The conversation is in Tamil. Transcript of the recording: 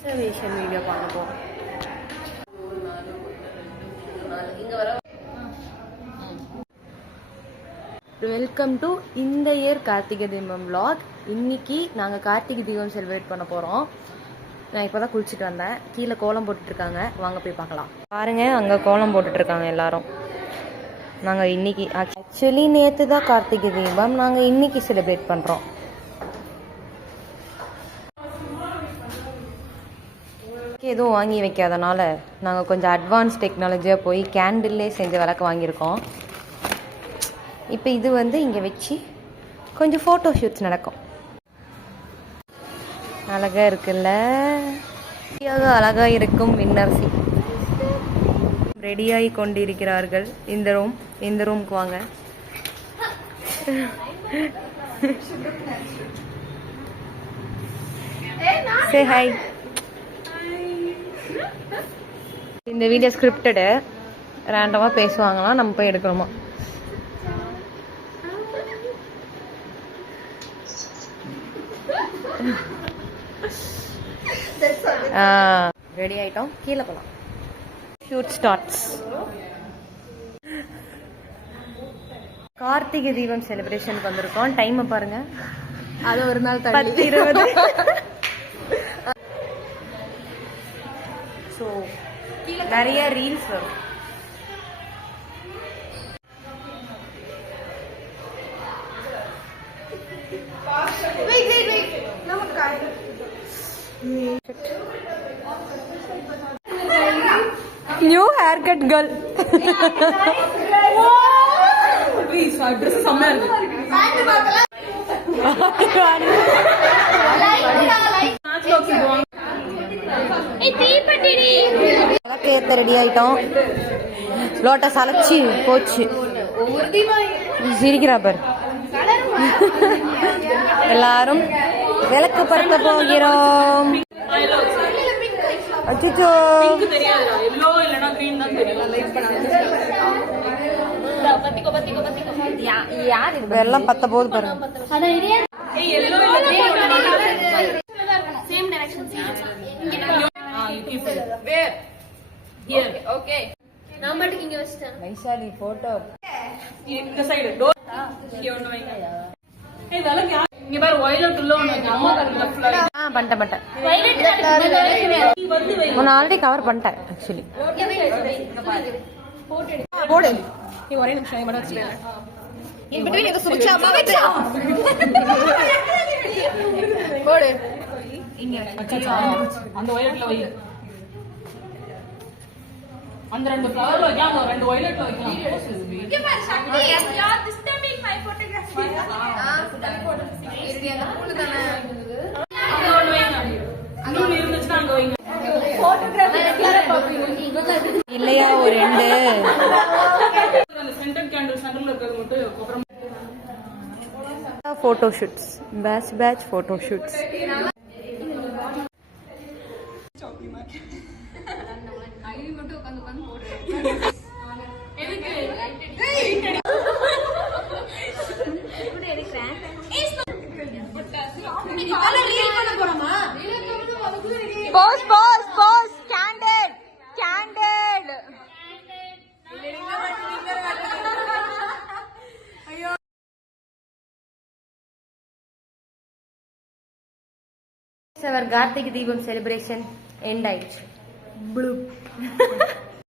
அப்சர்வேஷன் வீடியோ பார்க்க போகிறோம். வெல்கம் டு இந்த இயர் கார்த்திகை தீபம் vlog. இன்னைக்கு நாங்கள் கார்த்திகை தீபம் செலிப்ரேட் பண்ண போகிறோம். நான் இப்போ தான் குளிச்சுட்டு வந்தேன். கீழே கோலம் போட்டுட்ருக்காங்க, வாங்க போய் பார்க்கலாம். பாருங்க, அங்கே கோலம் போட்டுட்ருக்காங்க எல்லாரும். நாங்கள் இன்னைக்கு ஆக்சுவலி நேற்று தான் கார்த்திகை தீபம், நாங்கள் இன்னைக்கு செலிப்ரேட் பண்ணுறோம். எதுவும் வாங்கி வைக்காதனால நாங்கள் கொஞ்சம் அட்வான்ஸ் டெக்னாலஜியாக போய் கேண்டில்லே செஞ்ச விளக்கு வாங்கியிருக்கோம். இப்போ இது வந்து இங்கே வச்சு கொஞ்சம் ஃபோட்டோ ஷூட்ஸ் நடக்கும். அழகாக இருக்குல்ல, அழகாக இருக்கும் வின்னர்சி ரெடியாகி கொண்டிருக்கிறார்கள். இந்த ரூமுக்கு வாங்க. Say hi. இந்த வீடியோ ஸ்கிரிப்டடு, ரேண்டமாக பேசுவாங்களாம், நம்ம போய் எடுக்கணுமா. ரெடி ஆயிட்டோம், கீழே போகலாம். Shoot starts. கார்த்திகை தீபம் செலிப்ரேஷனுக்கு வந்திருக்கோம். டைமை பாருங்க, அது ஒரு நாள் 10:20. ஸோ நிறைய ரீல்ஸ் வரும். New haircut girl. விளக்கேத்த ரெடி ஆயிட்டோம். லோட்டஸ் அழைச்சி போச்சு. சிரிக்கிறா பாரு. எல்லாரும் விளக்கு படுத்த போகிறோம். அச்சோ, வெள்ளம் பத்த போது பாருங்க. வைசாலி போட்டோ இந்த சைடு டோர் இங்க ஒண்ணு வைங்க. ஏய் விளக்கு இங்க பாரு, வயலட் உள்ள ஒண்ணு வைங்க. அம்மா கரெக்ட்டா ஃபுல்லா பண்ணிட்டேன். நான் ஆல்ரெடி கவர் பண்ணிட்டேன் ஆக்சுவலி. போடு நீ ஒரே நிமிஷம் மட்டும் வச்சிரு. இன் பிட்வீன் ஏதோ சுவிட்ச் ஆமா வெச்சா போடு. இங்க அச்சா அந்த வயலட்ல வை. அந்த ரெண்டு ஃப்ளவர்ல வைக்கலாம், அந்த ரெண்டு வயலட்ல வைக்கலாம். இங்க பாரு Sakthi, you are disturbing my photography. தள்ளி போடு. இருக்கு அந்த பூல தான. அங்க ஒண்ணு வைங்க. அங்க ஒண்ணு இருந்துச்சுனா அங்க வைங்க. போட்டோகிராஃபி ரெகுலரா பாப்பீங்க இல்லையா? ஒரு ரெண்டு அந்த சென்டர் கேண்டில் சென்டர்ல இருக்கிறது மட்டும் அப்புறம் photo shoots. Batch photo shoots. ஐ மட்டும் உட்கார்ந்து போடுறேன். எதுக்கு Bose candle Karthigai Deepam celebration end ஆயிடுச்சு.